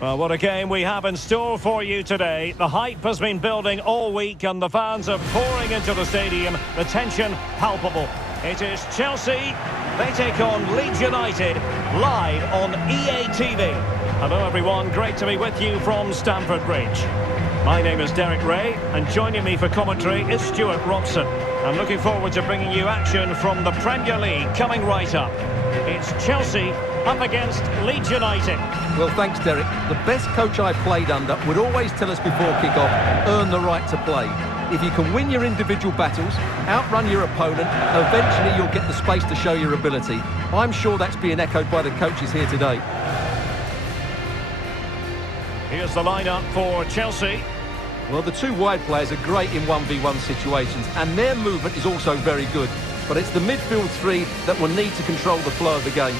Well, what a game we have in store for you today. The hype has been building all week and the fans are pouring into the stadium. The tension palpable. It is Chelsea. They take on Leeds United live on EA TV. Hello everyone, great to be with you from Stamford Bridge. My name is Derek Ray and joining me for commentary is Stuart Robson. I'm looking forward to bringing you action from the Premier League coming right up. It's Chelsea up against Leeds United. Well, thanks, Derek. The best coach I played under would always tell us before kick-off, earn the right to play. If you can win your individual battles, outrun your opponent, eventually you'll get the space to show your ability. I'm sure that's being echoed by the coaches here today. Here's the lineup for Chelsea. Well, the two wide players are great in 1v1 situations, and their movement is also very good. But it's the midfield three that will need to control the flow of the game.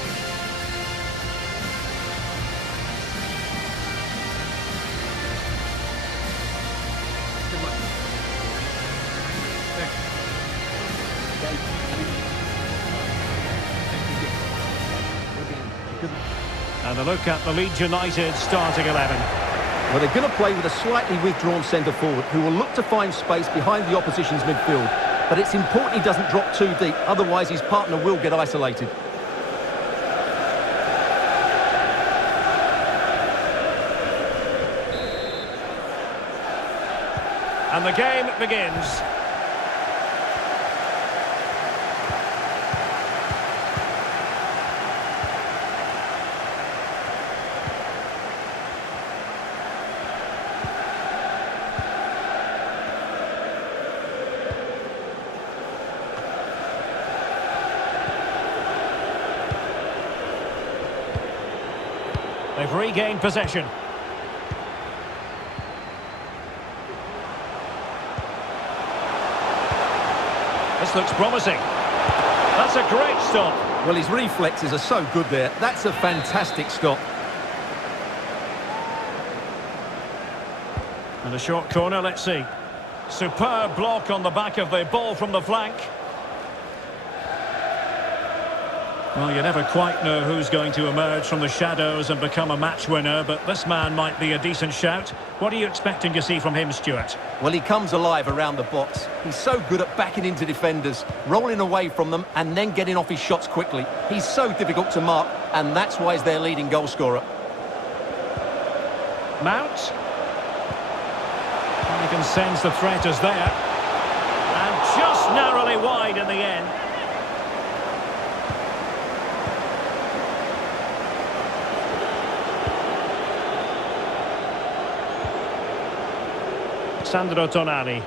And a look at the Leeds United starting 11. Well, they're going to play with a slightly withdrawn centre-forward who will look to find space behind the opposition's midfield. But it's important he doesn't drop too deep, otherwise his partner will get isolated. And the game begins. They've regained possession. This looks promising. That's a great stop. Well, his reflexes are so good there. That's a fantastic stop. And a short corner, let's see. Superb block on the back of the ball from the flank. Well, you never quite know who's going to emerge from the shadows and become a match winner, but this man might be a decent shout. What are you expecting to see from him, Stuart? Well, he comes alive around the box. He's so good at backing into defenders, rolling away from them, and then getting off his shots quickly. He's so difficult to mark, and that's why he's their leading goal scorer. Mount. You can sense the threat is there. And just narrowly wide in the end. Sandro Tonali.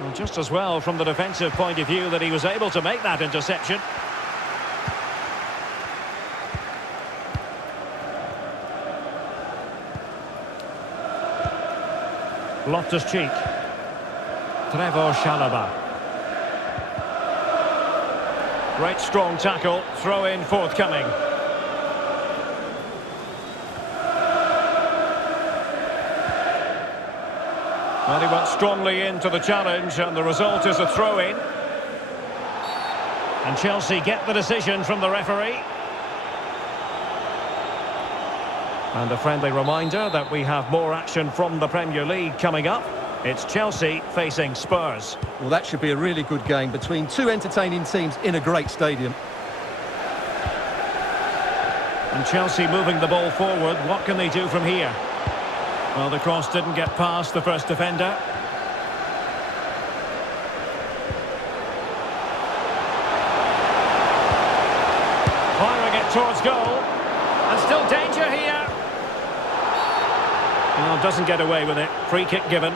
Well, just as well from the defensive point of view that he was able to make that interception. Loftus-Cheek. Trevor Chalobah. Great strong tackle, throw in forthcoming. Well, he went strongly into the challenge and the result is a throw-in. And Chelsea get the decision from the referee. And a friendly reminder that we have more action from the Premier League coming up. It's Chelsea facing Spurs. Well, that should be a really good game between two entertaining teams in a great stadium. And Chelsea moving the ball forward. What can they do from here? Well, the cross didn't get past the first defender. Firing it towards goal. And still danger here. Well, doesn't get away with it. Free kick given.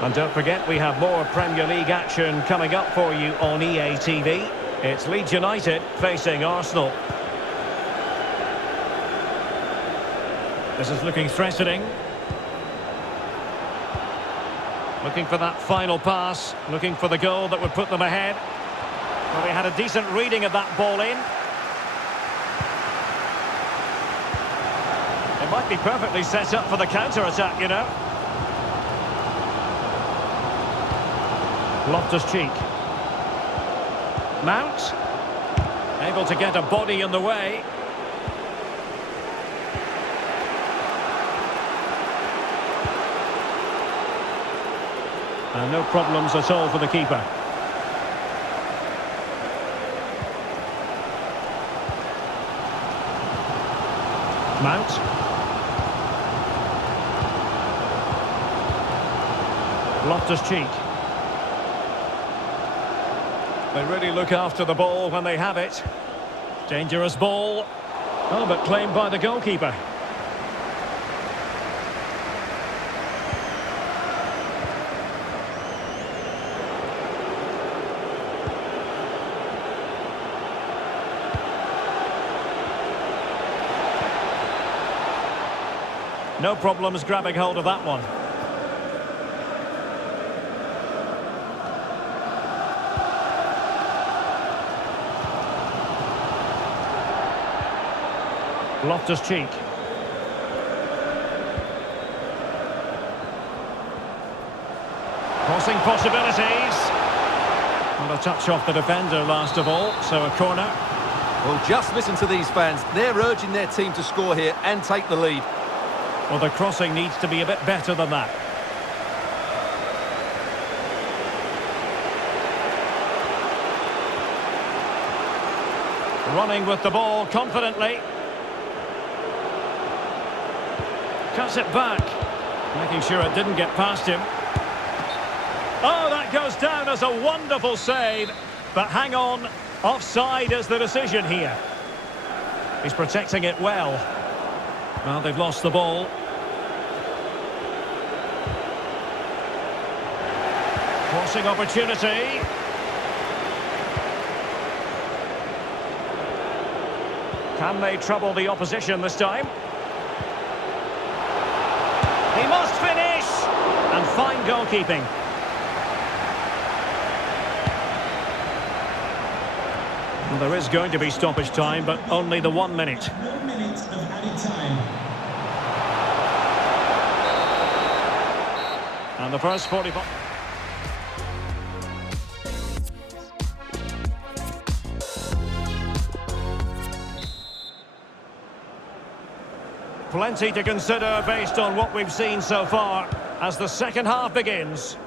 And don't forget, we have more Premier League action coming up for you on EA TV. It's Leeds United facing Arsenal. This is looking threatening. Looking for that final pass. Looking for the goal that would put them ahead. Well, they had a decent reading of that ball in. It might be perfectly set up for the counter-attack, you know. Loftus-Cheek. Mount. Able to get a body in the way. And no problems at all for the keeper. Mount. Loftus-Cheek. They really look after the ball when they have it. Dangerous ball. Oh, but claimed by the goalkeeper. No problems grabbing hold of that one. Loftus-Cheek. Crossing possibilities. And a touch off the defender last of all, so a corner. Well, just listen to these fans. They're urging their team to score here and take the lead. Well, the crossing needs to be a bit better than that. Running with the ball confidently. Cuts it back. Making sure it didn't get past him. Oh, that goes down as a wonderful save. But hang on, offside is the decision here. He's protecting it well. Well, they've lost the ball. Crossing opportunity. Can they trouble the opposition this time? He must finish! And fine goalkeeping. Well, there is going to be stoppage time, but only the 1 minute. 1 minute of added time. And the first 45... Plenty to consider based on what we've seen so far as the second half begins.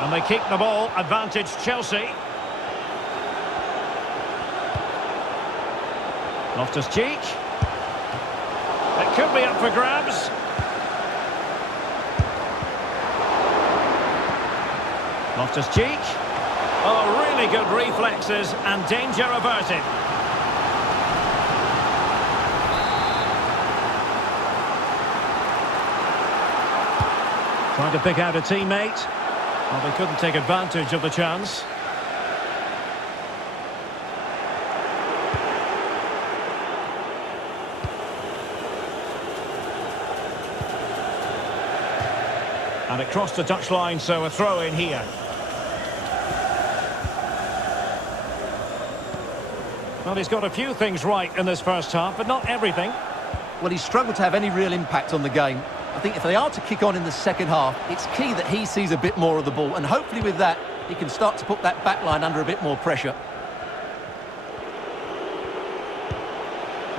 And they keep the ball, advantage Chelsea. Loftus-Cheek. It could be up for grabs. Loftus-Cheek. Oh, really good reflexes and danger averted. Trying to pick out a teammate. Well, they couldn't take advantage of the chance. And it crossed the touchline, so a throw in here. Well, he's got a few things right in this first half, but not everything. Well, he's struggled to have any real impact on the game. I think if they are to kick on in the second half, it's key that he sees a bit more of the ball, and hopefully with that, he can start to put that back line under a bit more pressure.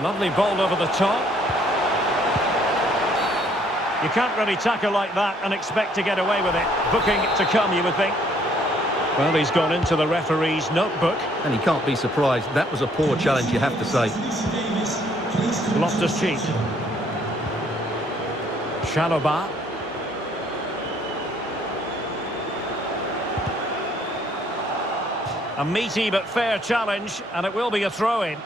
Lovely ball over the top. You can't really tackle like that and expect to get away with it. Booking to come, you would think. Well, he's gone into the referee's notebook. And he can't be surprised. That was a poor challenge, you have to say. Loftus-Cheek. Chalobah. A meaty but fair challenge, and it will be a throw-in.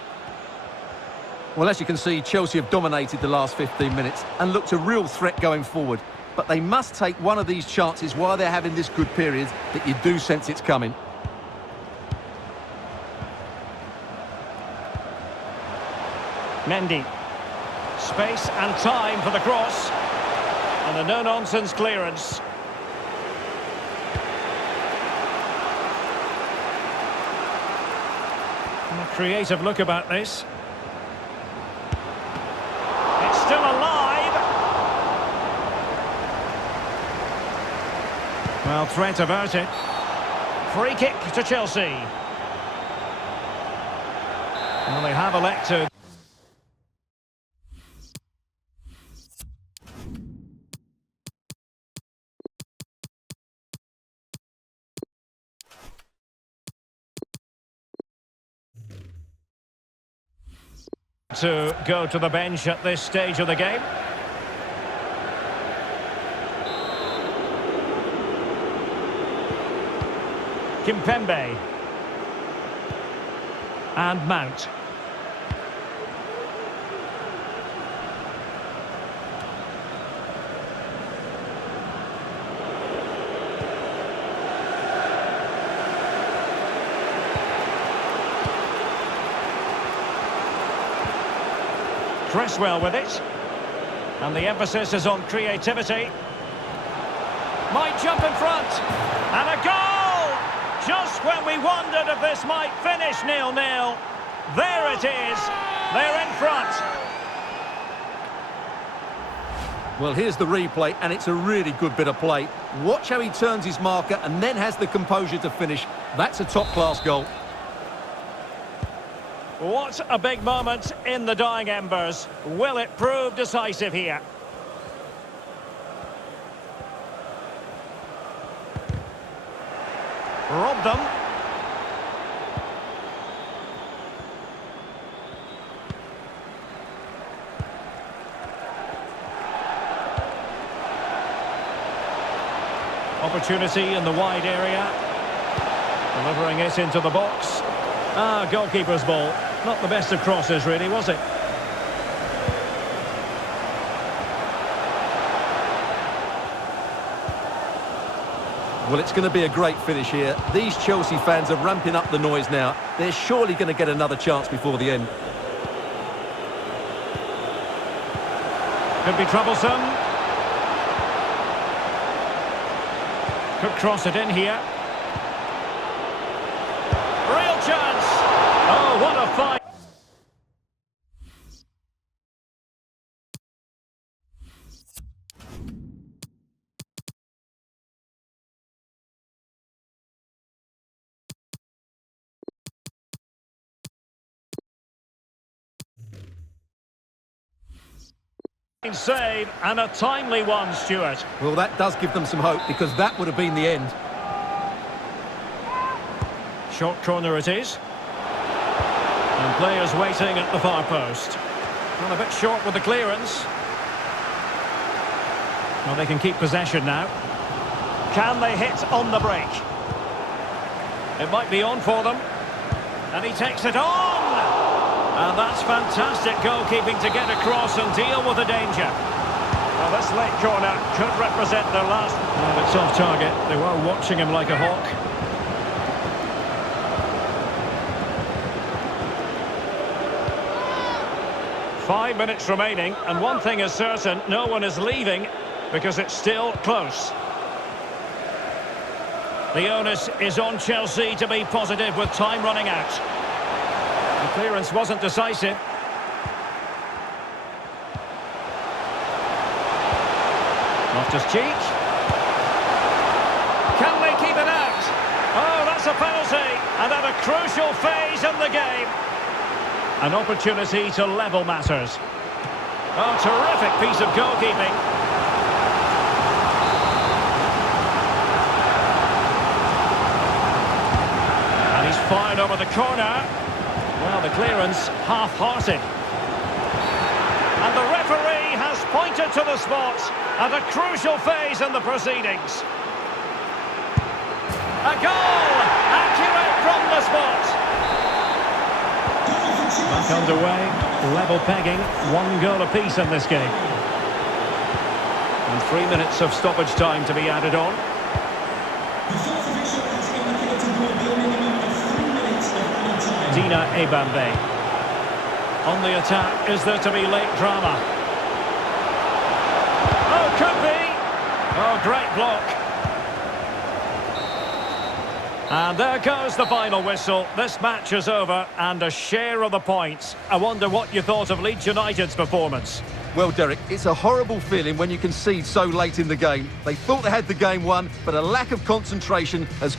Well, as you can see, Chelsea have dominated the last 15 minutes and looked a real threat going forward. But they must take one of these chances while they're having this good period that you do sense it's coming. Mendy. Space and time for the cross. And a no-nonsense clearance. And a creative look about this. It's still alive. Well, threat averted. Free kick to Chelsea. Well, they have elected to go to the bench at this stage of the game. Kimpembe. And Mount. Cresswell with it. And the emphasis is on creativity. Might jump in front. And a goal! Just when we wondered if this might finish 0-0. There it is. They're in front. Well, here's the replay, and it's a really good bit of play. Watch how he turns his marker and then has the composure to finish. That's a top-class goal. What a big moment in the dying embers. Will it prove decisive here? Robbed them. Opportunity in the wide area. Delivering it into the box. Goalkeeper's ball. Not the best of crosses, really, was it? Well, it's going to be a great finish here. These Chelsea fans are ramping up the noise now. They're surely going to get another chance before the end. Could be troublesome. Could cross it in here. Real chance. Oh, what a fight. Save, and a timely one, Stuart. Well, that does give them some hope, because that would have been the end. Short corner it is. And players waiting at the far post. Well, a bit short with the clearance. Well, they can keep possession now. Can they hit on the break? It might be on for them. And he takes it on! And that's fantastic goalkeeping to get across and deal with the danger. Well, this late corner could represent their last... Well, it's off target. They were watching him like a hawk. Five minutes remaining, and one thing is certain, no one is leaving because it's still close. The onus is on Chelsea to be positive with time running out. The clearance wasn't decisive. Loftus-Cheek. Can they keep it out? Oh, that's a penalty, and at a crucial phase in the game. An opportunity to level matters. Oh, terrific piece of goalkeeping. And he's fired over the corner. Well, the clearance half-hearted. And the referee has pointed to the spot at a crucial phase in the proceedings. A goal! Accurate from the spot. Back underway, level pegging, 1 goal apiece in this game. And 3 minutes of stoppage time to be added on. The fourth official has indicated there will be a minimum of 3 minutes of added time. Dina Ebambe. On the attack, is there to be late drama? Oh, could be! Oh, great block. And there goes the final whistle. This match is over, and a share of the points. I wonder what you thought of Leeds United's performance. Well, Derek, it's a horrible feeling when you concede so late in the game. They thought they had the game won, but a lack of concentration has